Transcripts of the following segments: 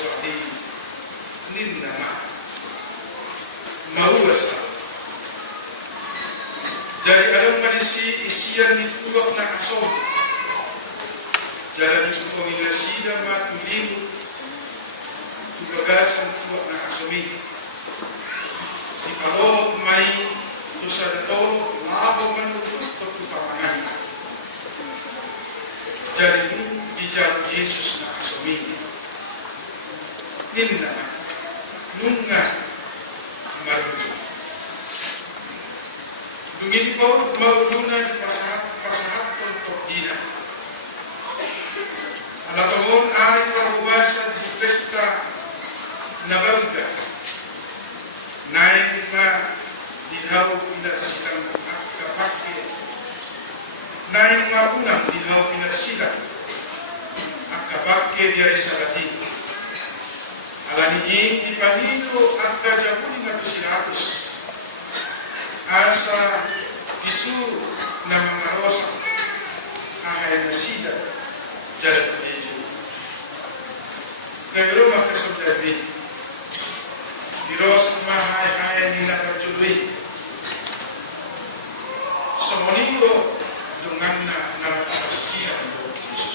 suati nin nama mau besar. Jadi ada manisi isian di puak na asom. Jadi di kombinasi dama tulimu bagasan puak na asomi. Di paloh mai tusada tolo labo manukut pamangan. Jadi di jalan Yesus na asomi. Ninda nunga maruju. Dungin po mauluna di pasahat untuk dina. Alatohon ari parubasa di pesta nabalga. Naik ma dihau tidak silang kapake. Naik ma unang dihau tidak silang akabake dari salati. Alani ini panito akka jabuni ngatusilatus. Asa isu na mga rosa ahay na sida jalan menuju. Kagero makasabdabi di rosa mahay ni nakarjului sa monito dungan na nakasira ng Yesus.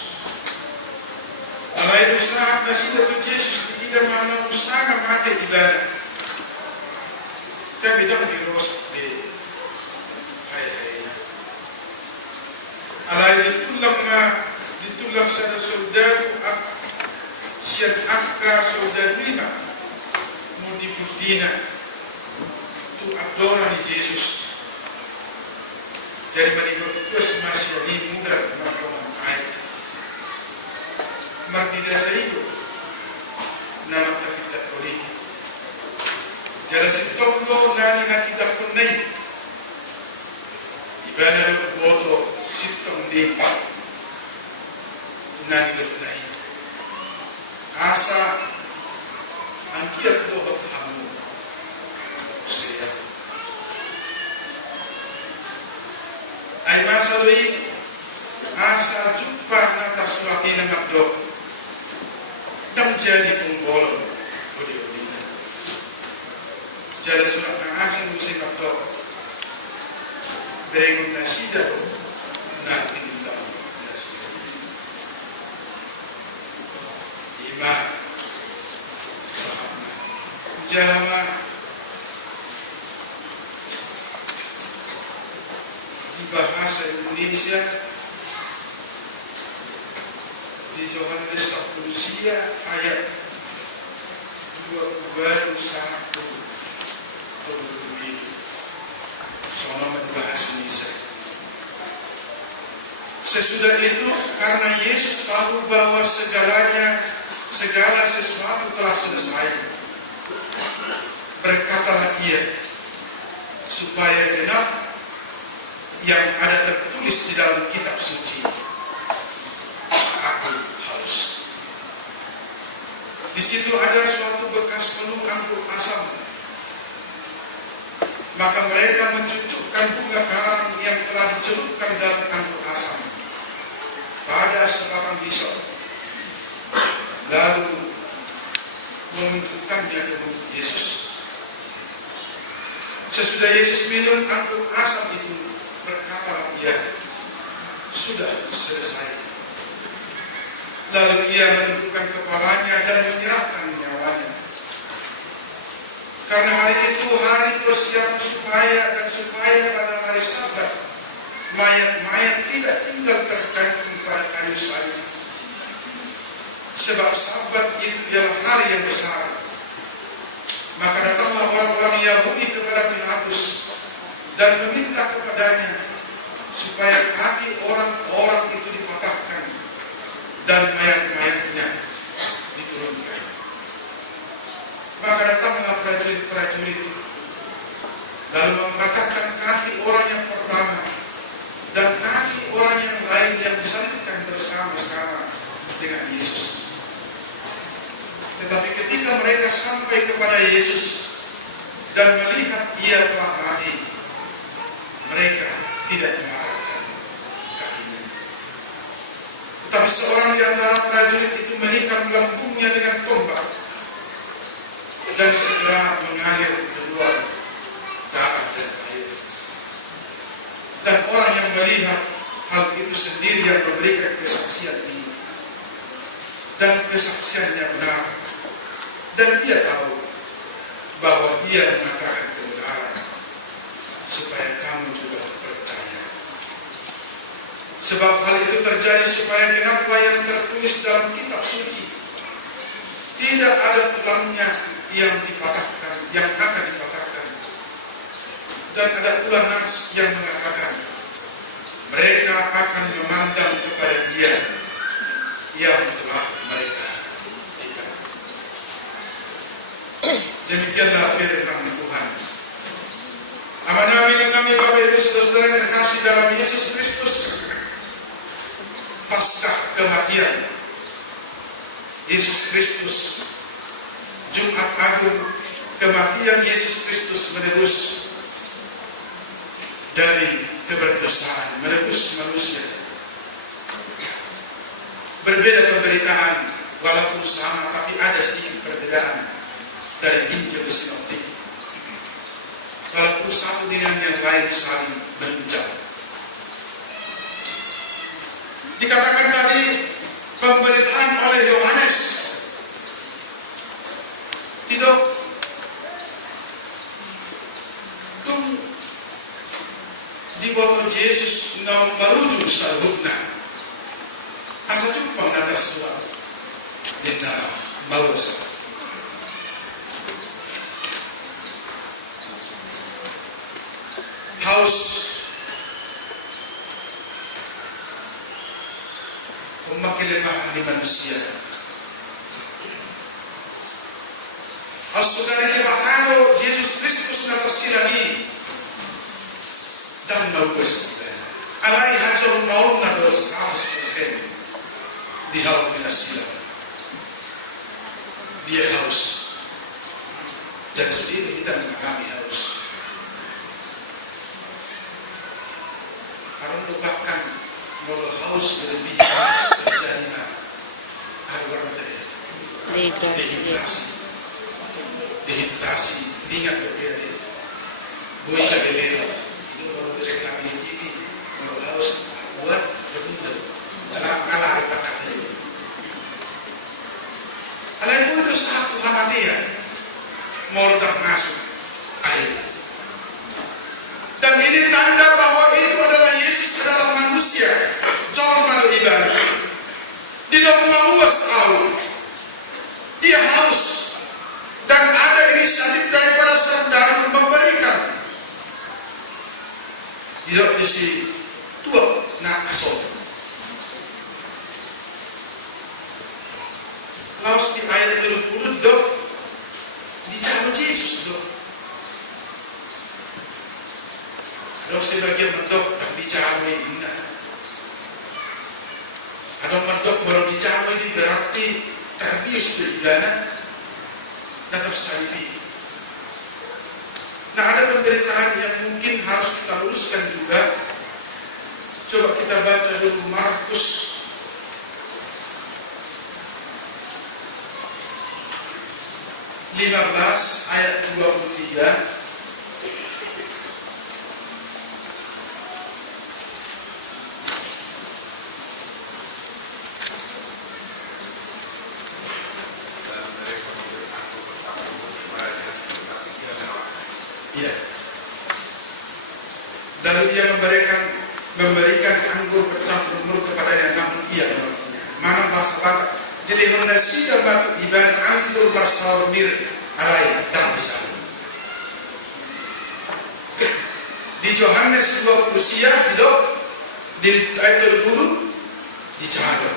Alay dosa na sida to Yesus tidak mana usaha mati ibadah. Tapi dong di rosa alay ditulang sa soldado at siyat akka soldadina multiputina tu abdora ni Jesus. Jadi manigot terus masih di mudra markaman ay magdida sa iyo na magkakita uli. Jala sitong do nani hakita kunay ibana do boto sitong lipa nanilutunay asa ang kiyak dohot hamu siya ay masawi asa jumpa na taswaki ng abdo dam jadi punggolong odi-odina jala surat ng asa musim abdo berengun nasida natin lang nasida ima sahab jama di bahasa Indonesia di Yohanes 10 ayat 21 soalnya dibahas Indonesia. Sesudah itu karena Yesus tahu bahwa segala sesuatu telah selesai, berkatalah ia supaya genap yang ada tertulis di dalam kitab suci, aku haus. Di situ ada suatu bekas penuh anggur asam. Maka mereka mencucukkan bunga karang yang telah dicelupkan dalam anggur asam pada sebatang pisau, lalu menunjukkannya ke mulut Yesus. Sesudah Yesus minum anggur asam itu, berkatalah ia, sudah selesai. Lalu ia menundukkan kepalanya dan menyerahkan nyawanya. Karena hari itu hari persiapan supaya pada hari Sabat mayat-mayat tidak tinggal tergantung pada kayu salib. Sebab Sabat itu adalah hari yang besar. Maka datanglah orang-orang Yahudi kepada Pilatus dan meminta kepadanya supaya kaki orang-orang itu dipatahkan dan mayat-mayatnya diturunkan. Maka datanglah prajurit-prajurit lalu mengatakan kaki orang yang pertama dan kaki orang yang lain yang disalibkan bersama-sama dengan Yesus. Tetapi ketika mereka sampai kepada Yesus dan melihat ia telah mati, mereka tidak mematahkan kakinya. Tetapi seorang di antara prajurit itu menikam lambungnya dengan tombak dan segera mengalir keluar darah dan air. Dan orang yang melihat hal itu sendiri yang memberikan kesaksian ini, dan kesaksiannya benar, dan dia tahu bahwa dia mengatakan kebenaran, supaya kamu juga percaya. Sebab hal itu terjadi supaya genaplah yang tertulis dalam kitab suci, tidak ada tulangnya yang dipatahkan, yang akan dipatahkan. Dan ada pula nas yang mengatakan, mereka akan memandang kepada dia yang telah mereka ikat. Demikianlah firman Tuhan. Amin kami Bapak Ibu Saudara yang terkasih dalam Yesus Kristus. Pasca kematian Yesus Kristus, Jumat Agung, kematian Yesus Kristus menebus dari keberdosaan, menebus manusia. Berbeda pemberitaan, walaupun sama, tapi ada sedikit perbedaan dari Injil Sinoptik. Walaupun satu dengan yang lain saling menjauh. Dikatakan tadi pemberitaan oleh Yohanes tidak di bawah Yesus menuju salibna. Asa cukup natar suara dina mawasa. Haus pemakilimah di manusia. Saudari kebatado Yesus Kristus na tersilami dan mawasa. Alai hajar maul na 100% di hal pinasilan. Dia haus. Dan sendiri kita mengalami haus. Karena bahkan mulai haus berlebihan terjadi ada orang dehidrasi ringan berbeda. Buat kabelera itu kalau direkam di TV mulai haus buat terbunuh. Dalam kalah kata ini. Alai pun itu satu hamatia mau dah masuk air. Dan ini tanda bahwa itu adalah Yesus adalah manusia. Jangan malu ibadah. Dia mengawas tahu. Dia haus. Dan ada inisiatif daripada saudara memberikan. Tidak disi tua nak asal. Laos di ayat 30 dok dicaru Yesus dok. Ada sebagian mendok tak dicaru ini. Ada mendok baru dicaru ini berarti terbius beribadah dan tersalibi. Nah ada pemberitaan yang mungkin harus kita luruskan juga. Coba kita baca dulu Markus 15 ayat 23. Ya. Lalu dia memberikan anggur bercampur mur kepadanya, namun ia menolaknya. Mana bahasa Batak? Jadi menasi dan batu iban anggur bersawar mir arai dan disana. Di Yohanes 20 siang hidup di ayat 20 dicampur.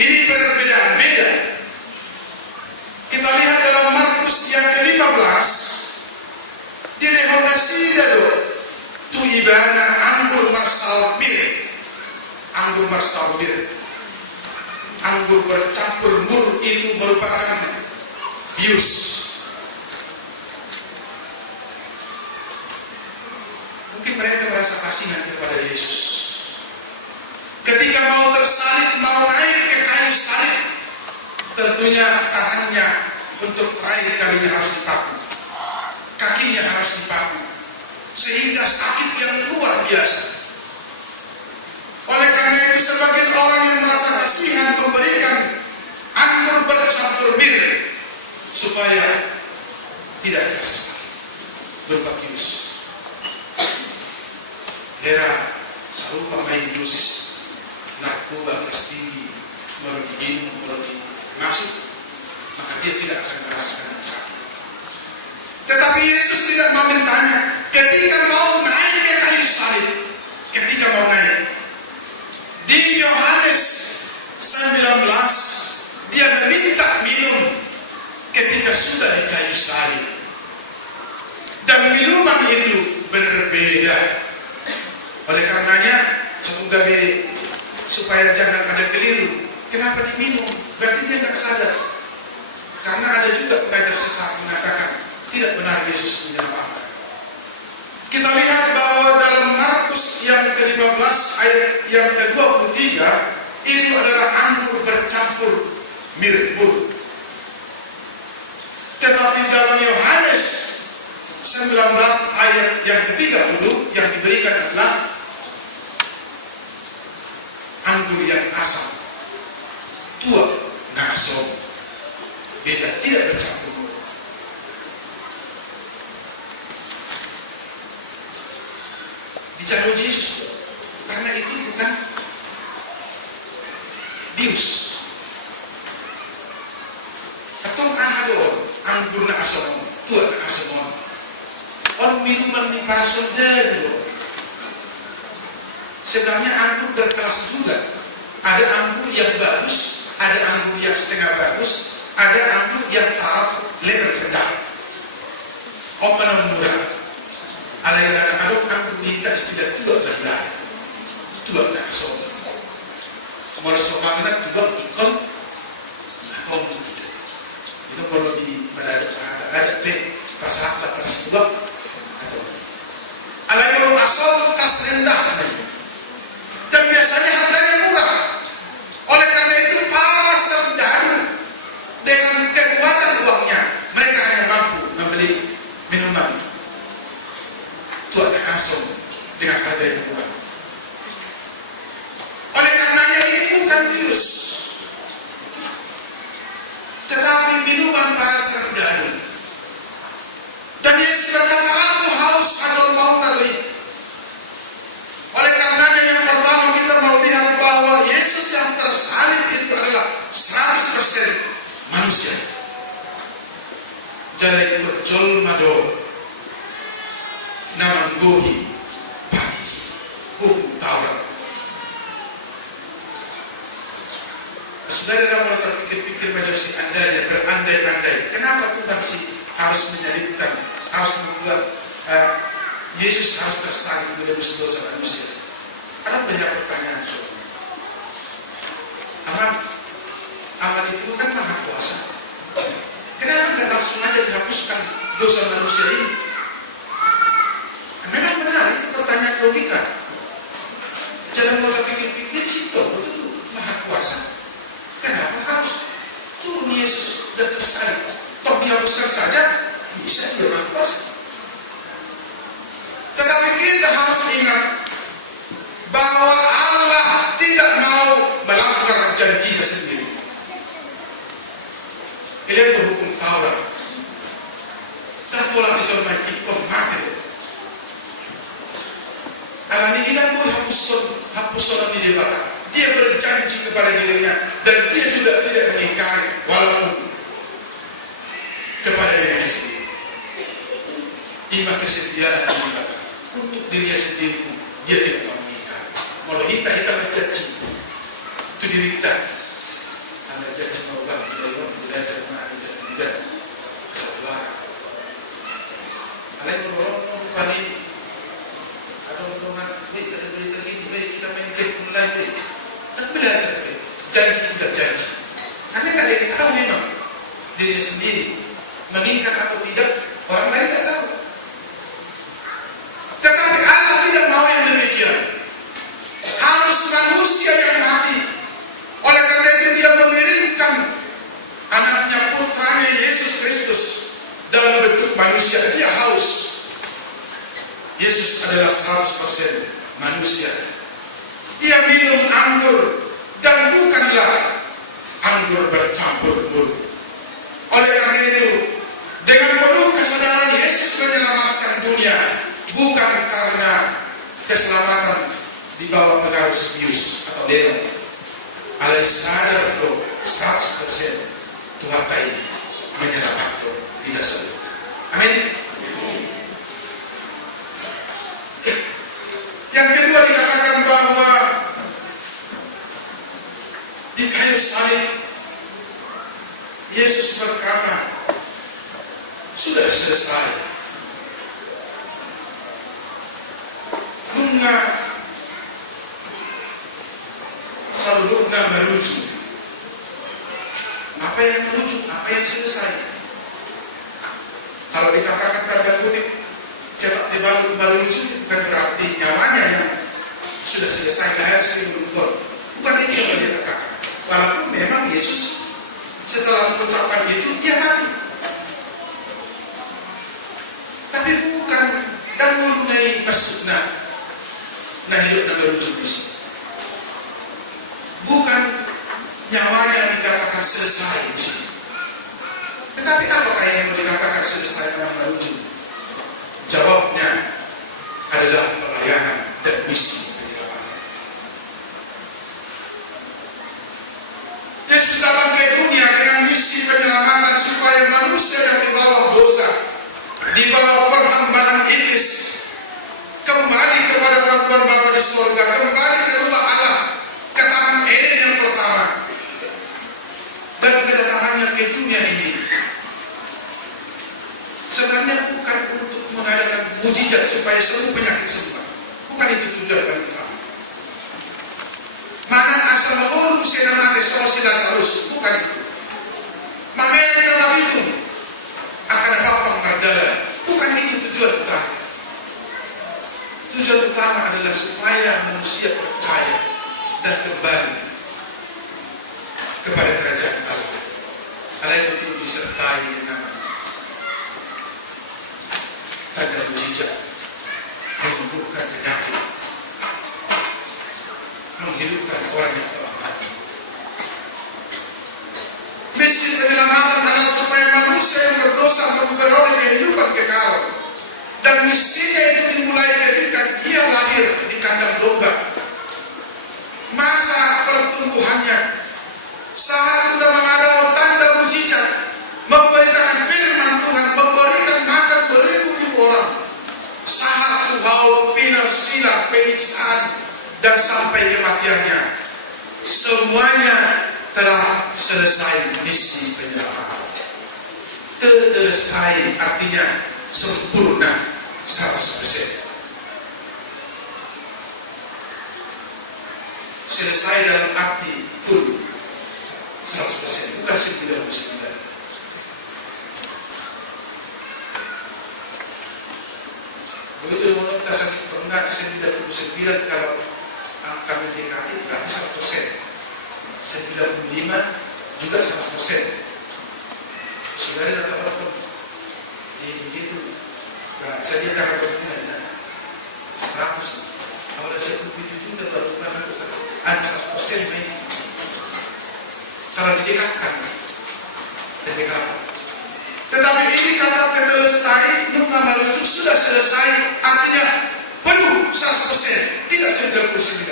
Ini perbedaan beda. Kita lihat dalam Markus yang ke-15 di Yohanes itu tu ibana anggur bersawar mir. Anggur bersawar mir. Anggur bercampur mur itu merupakan bius. Mungkin mereka merasa kasihan kepada Yesus. Ketika mau tersalib, mau naik ke kayu salib, tentunya tangannya untuk terakhir kalinya harus dipaku. Kakinya harus dipaku. Sehingga sakit yang luar biasa. Oleh karena itu sebagian orang yang merasa kasihan memberikan anggur bercampur bir supaya tidak terasa sakit. Berpakius. Hera sarupa main dosis narkoba kelas tinggi kalau diminum, kalau dimasuk, maka dia tidak akan merasakan yang sakit. Tetapi Yesus tidak mau bertanya ketika mau naik ke kayu salib, ketika mau naik di Yohanes 19 dia meminta minum ketika sudah di kayu salib, dan minuman itu berbeda. Oleh karenanya, supaya jangan ada keliru, kenapa diminum? Berarti dia tidak sadar. Karena ada juga pengajar sesat mengatakan tidak benar Yesus menyelamatkan. Kita lihat bahwa dalam Markus yang ke-15 ayat yang ke-23 itu adalah anggur bercampur mirmur. Tetapi dalam Yohanes 19 ayat yang ke-30 yang diberikan adalah anggur yang asam, tua, nasom, beda, tidak bercampur. Bicara Yesus, karena itu bukan bius. Atau ahadon, anggur nasom, tua nasom. Orang minuman di para saudara. Sebenarnya anggur berkelas juga. Ada anggur yang bagus, ada anggur yang setengah bagus, ada anggur yang taraf level rendah. Om murah. Ada yang ada anggur minta tidak tua benar, tua tak so. Kalau sopangan tua ikon, atau itu kalau di mana ada pasal atas tua atau. Ada kalau asal tas rendah. Dan biasanya harganya murah. Oleh karena itu para serdadu dengan kekuatan uangnya, mereka hanya mampu membeli minuman Tuhan Hasom dengan harga yang murah. Oleh karenanya ini bukan bius, tetapi minuman para serdadu. Dan Yesus berkata, aku haus atau mau nalui. Oleh karenanya yang pertama kita mau lihat bahwa Yesus yang tersalib itu adalah 100% manusia. Jadi berjol mado naman gohi pagi hukum Taurat. Saudara mulai terpikir-pikir macam si andainya, berandai-andai. Kenapa Tuhan sih harus menyalibkan, harus membuat Yesus harus tersalib menebus dosa manusia? Ada banyak pertanyaan soalnya. Amat itu kan maha kuasa. Kenapa tidak langsung aja dihapuskan dosa manusia ini? Memang benar, itu pertanyaan logika. Jangan kalau pikir-pikir sih, itu maha kuasa. Kenapa harus turun Yesus dan tersalib? Toh dihapuskan saja, bisa dia maha kuasa. Tetapi kita harus ingat bahwa Allah tidak mau melanggar janjinya sendiri. Kalian berhukum Taurat. Dan pulang dicoba ikut mati. Anak ini tidak boleh hapus orang di debata. Dia berjanji kepada dirinya dan dia juga tidak mengingkari walaupun kepada dirinya sendiri. Iman kesetiaan di debata untuk dirinya sendiri dia tidak mau. Kalau kita berjanji itu dirita, anda janji mau buat belajar mana tidak saudara. Kalian berorong kali ada omongan ini ada berita gini, kita main game online, tak belajar janji tidak janji. Karena kalian tahu memang diri sendiri mengikat atau tidak, orang lain tidak tahu. Tetapi Allah tidak mau yang demikian. Harus manusia yang mati. Oleh karena itu dia mengirimkan anaknya putranya Yesus dia haus. Yesus adalah 100% manusia. Dia minum anggur dan bukanlah anggur bercampur mulu. Oleh karena itu, dengan penuh kesadaran Yesus menyelamatkan dunia, bukan karena keselamatan di bawah pengaruh bius atau demon. Allah sadar bahwa 100% Tuhan ini menyelamatkan tidak semua. Amin. Yang kedua dikatakan bahwa di kayu salib Yesus berkata, sudah selesai. Saludukna merujuk. Apa yang merujuk? Apa yang selesai? Kalau dikatakan tanda kutip cetak dibangun merujuk, bukan berarti nyawanya yang sudah selesai lahir sebelum. Bukan itu yang dia katakan. Walaupun memang Yesus setelah mengucapkan itu dia mati, tapi bukan dan mengenai maksudnya dan hidup dan merujuk di sini. Bukan nyawanya dikatakan selesai di sini. Tetapi apakah yang dikatakan selesai dalam merujuk? Jawabnya adalah pelayanan dan misi penyelamatan. Yesus datang ke dunia dengan misi penyelamatan supaya manusia yang di bawah dosa, di bawah perhambaan iblis, kembali kepada Tuhan Bapa di surga, kembali ke rumah Allah, ke Taman Eden yang pertama. Dan kedatangannya ke dunia ini sebenarnya bukan untuk mengadakan mujizat supaya seluruh penyakit sembuh. Bukan itu tujuan paling utama. Mana asal mengurung senamate solusi Lazarus, bukan itu. Mama yang dalam itu akan ada pengardala, bukan itu tujuan utama. Tujuan utama adalah supaya manusia percaya dan kembali kepada kerajaan Allah. Allah itu disertai dengan tanda mujizat, menyembuhkan penyakit, menghidupkan orang yang telah mati. Misi penyelamatan adalah supaya manusia yang berdosa memperoleh kehidupan kekal. Dan misinya itu dimulai ketika dia lahir di kandang domba. Masa pertumbuhannya, saat sudah mengadakan tanda mujizat, memberitakan firman Tuhan, memberikan makan beribu-ribu orang, saat bau pinar silang, penyiksaan, dan sampai kematiannya, semuanya telah selesai misi penyelamatan. Selesai artinya sempurna 100%. Selesai dalam arti full 100%, bukan 99%. Begitu menurut saya pernah 99 kalau angka mendekati berarti 100%. 95 juga 100%. Saudara datang berapa? Begitu. Nah, saya tidak akan berpindah 100. Kalau ada 10 juta baru ada 100% main. Kalau didekatkan, didekatkan. Tetapi ini kata tetelestai merujuk sudah selesai, artinya penuh 100%, tidak 99.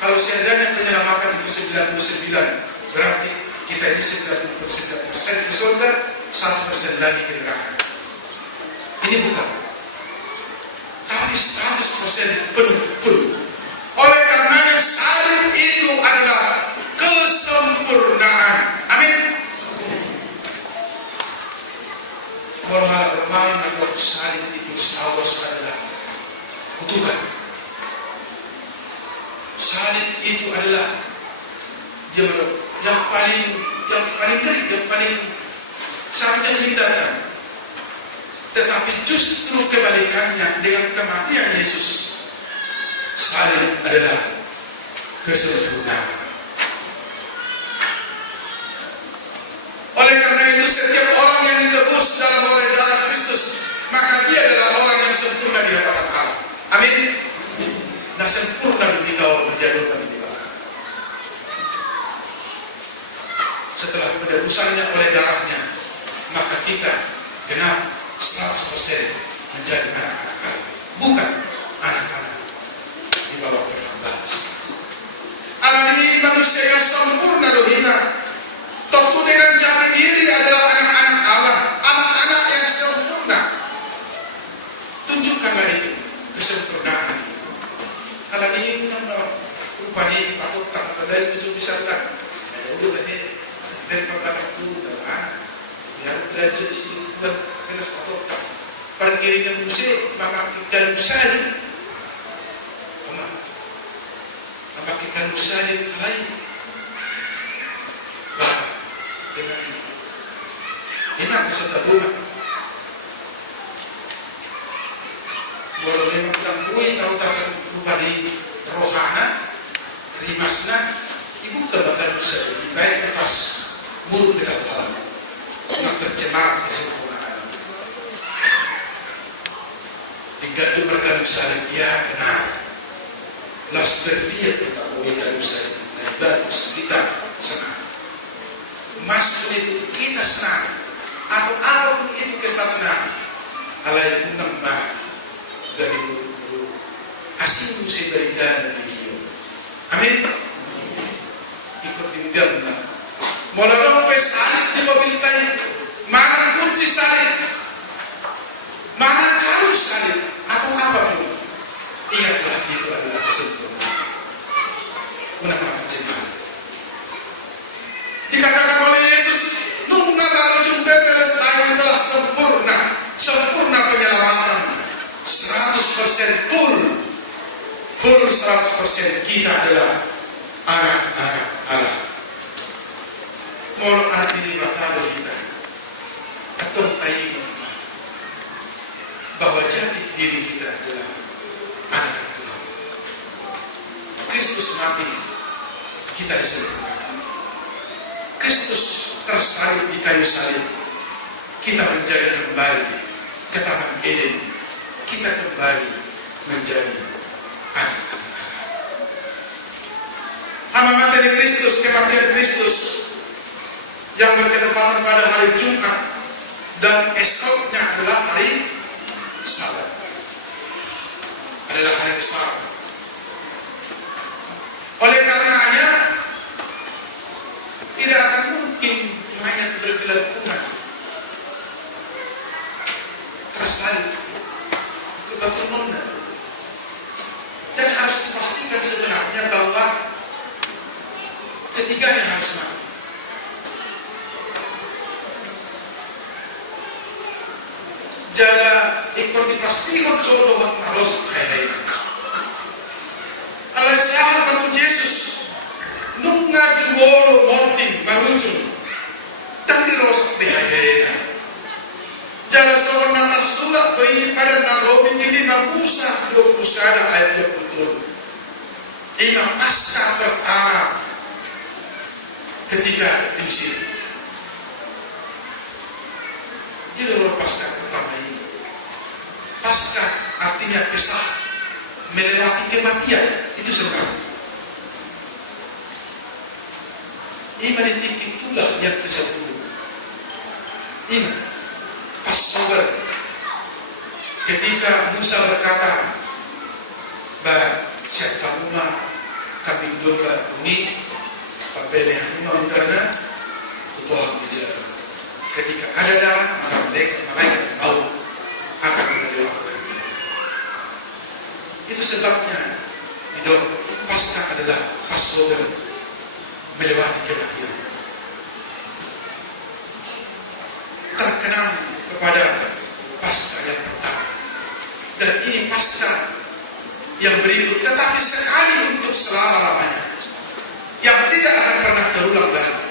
Kalau seandainya penyelamatan itu 99, berarti kita ini 99% ke surga, 1% lagi ke neraka. Ini bukan. Tapi 100% penuh. Oleh karenanya salib itu adalah kesempurnaan. Amin. Kalau malah bermain dengan salib itu, Paulus adalah kutukan. Salib itu adalah dia yang paling ngeri, yang paling seharusnya dihindarkan. Tetapi justru kebalikannya dengan kematian Yesus, salib adalah kesempurnaan. Oleh karena itu setiap orang yang ditebus dalam oleh darah Kristus, maka dia adalah orang yang sempurna di hadapan Allah. Amin. Nah, sempurna ketika orang menjadikan di bawah. Setelah penebusannya oleh darahnya, maka kita genap 100% menjadi anak-anak Allah, bukan anak-anak di bawah perhambaan. Allah ini manusia yang sempurna dohina. Tentu dengan jati diri adalah anak-anak Allah, anak-anak yang sempurna. Tunjukkanlah itu kesempurnaan itu. Allah ini rupanya aku tak pandai itu bisa tak. Ada udah tadi dari pembataku dan anak yang belajar di sini berkelas atau tak. Pergi dengan musik maka kita bisa aja. Memakikan usaha yang lain. Bah, dengan iman maksud tabungan. Walau memang bilang kui tahu-tahu lupa di rohana, rimasna, ibu kebakar usaha baik atas buruk dekat alam, yang tercemar kesempurnaan. Tinggal berkali usaha ya benar. Las berdiat kita boleh usai, nah bagus kita senang. Masuk itu kita senang, atau apapun itu kita senang. Alai nambah dari dulu asing musik dari dan video. Amin. Ikut tinggal benar. Mola salib di mobil tadi, mana kunci salib, mana kalung salib, atau apapun. Ingatlah itu adalah kesempurnaan. Menambah kejemahan. Dikatakan oleh Yesus, nunga lalu jumpa teles lain adalah sempurna, sempurna penyelamatan, 100% full 100% kita adalah anak-anak Allah. Mau anak ini bakal kita atau tayi bahwa jati diri kita adalah anak Tuhan. Kristus mati, kita disempurnakan. Kristus tersalib di kayu salib, kita menjadi kembali ke Taman Eden. Kita kembali menjadi anak-anak Allah. Amanat dari Kristus, kematian Kristus yang berketepatan pada hari Jumat dan esoknya adalah hari Sabat. Adalah hari besar. Oleh karenanya tidak akan mungkin mayat bergelantungan tersalib ke batu nona, dan harus dipastikan sebenarnya bahwa ketiganya harus mati. Jala ikut dipastikan jodoh harus hai-hai. Allah siapa batu Yesus nunga juwolo morting marujung dan dirosak di hai-hai. Jala seorang natar surat ini pada Narobi ini Nabusa 20 ayat 20. Imam pasca pertama ketika di Mesir. Itu adalah pasca pertama ini. Pasca artinya kisah melewati kematian, itu sebenarnya. Iman itulah yang ke-10. Iman Passover, ketika Musa berkata, "Ba siyatamuna kami doa ini, papelnya rumah karena Tuhan bicara." Ketika ada darah, maka malaikat maut akan melewatkan itu. Itu sebabnya hidup Paskah adalah Passover, melewati kematian. Terkenal kepada Paskah yang pertama, dan ini Paskah yang berikut, tetapi sekali untuk selama-lamanya, yang tidak akan pernah terulang lagi.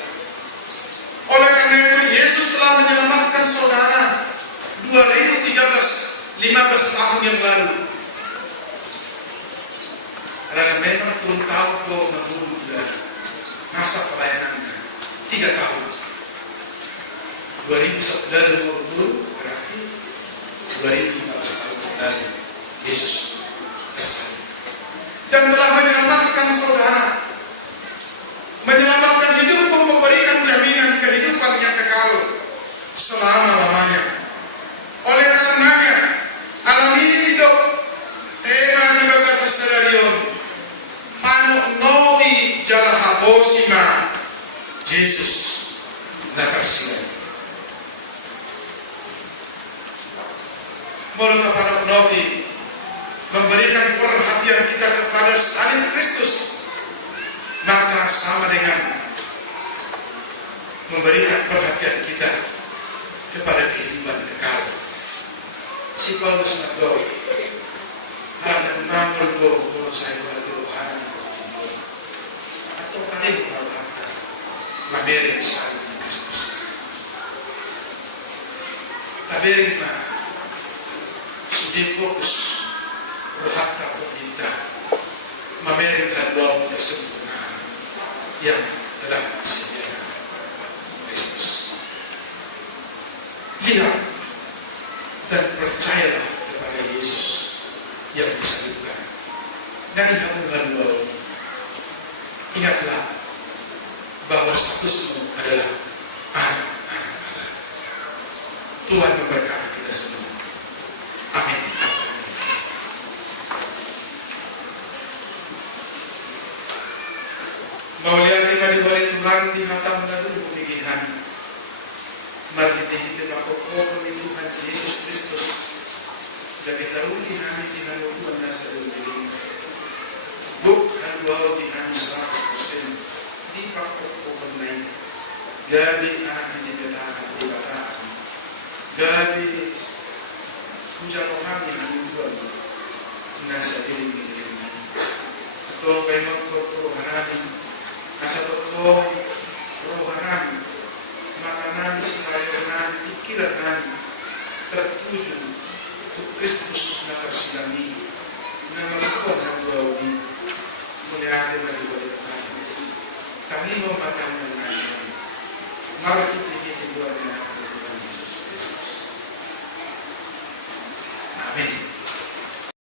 Oleh karena itu Yesus telah menyelamatkan saudara 15 tahun yang lalu. Karena memang turun tahu kok menunggu masa pelayanannya 3 tahun. 2010 berarti 2015 tahun lalu Yesus tersalib dan telah menyelamatkan saudara, menyelamatkan hidup, memberikan jaminan kehidupan yang kekal selama-lamanya. Oleh karenanya alam hidup tema di bagasa stadion manuk novi jala haposima Yesus nakarsilan. Mulut panuk novi memberikan perhatian kita kepada salib Kristus, maka sama dengan memberikan perhatian kita kepada kehidupan kekal. Si Paulus nagdo, alam namul ko kung saya berdoa atau tayo berkata, mabirin salib ni Kristus. Tabirin na sudi fokus rohat ka kita, mabirin ladwang kesempurnaan yang telah disediakan Kristus. Lihat dan percayalah kepada Yesus yang disalibkan. Dan kamu lalu ingatlah bahwa statusmu adalah anak-anak Allah. Tuhan memberkati kita semua. Amin. Mauliati madibali Tuhan di hatam na dulu pigihan. Margiti-hiti makokokon ni Tuhan Yesus Kristus. Dan ditaruhi kami tinaluan na sa duling. Buk halwaw di kami 100%. Di pakokokon na yun. Gabi anak hindi bataan. Gabi hujan kami haluan na sa duling. Ito kay magtuturo asa totoo rohan namin, mata namin, sinayo namin, pikiran namin tertuju untuk Kristus na tersilami na malikuan ng luwawi muli atin na liwalita tayo. Tangiho matanya namin, marikit-ikit luar niya